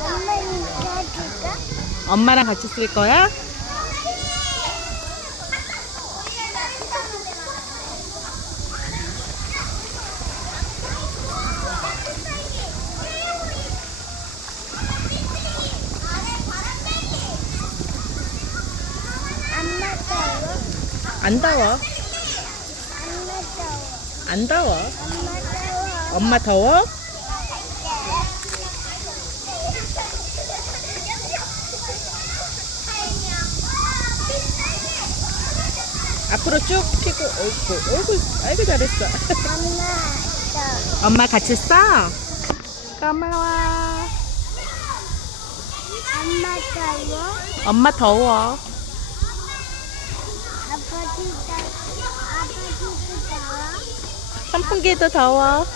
엄마 이거 줄까? 엄마랑 같이 쓸 거야? 안 더워? 안 더워. 엄마 더워? 엄마 더워? 앞으로 쭉 피고, 어이구, 어이구, 아이고 잘했어. 엄마? 엄마 같이 써? 고마워. 엄마 더워? 엄마 더워. 아버지 더워? 아버지도 더워? 선풍기도 더워.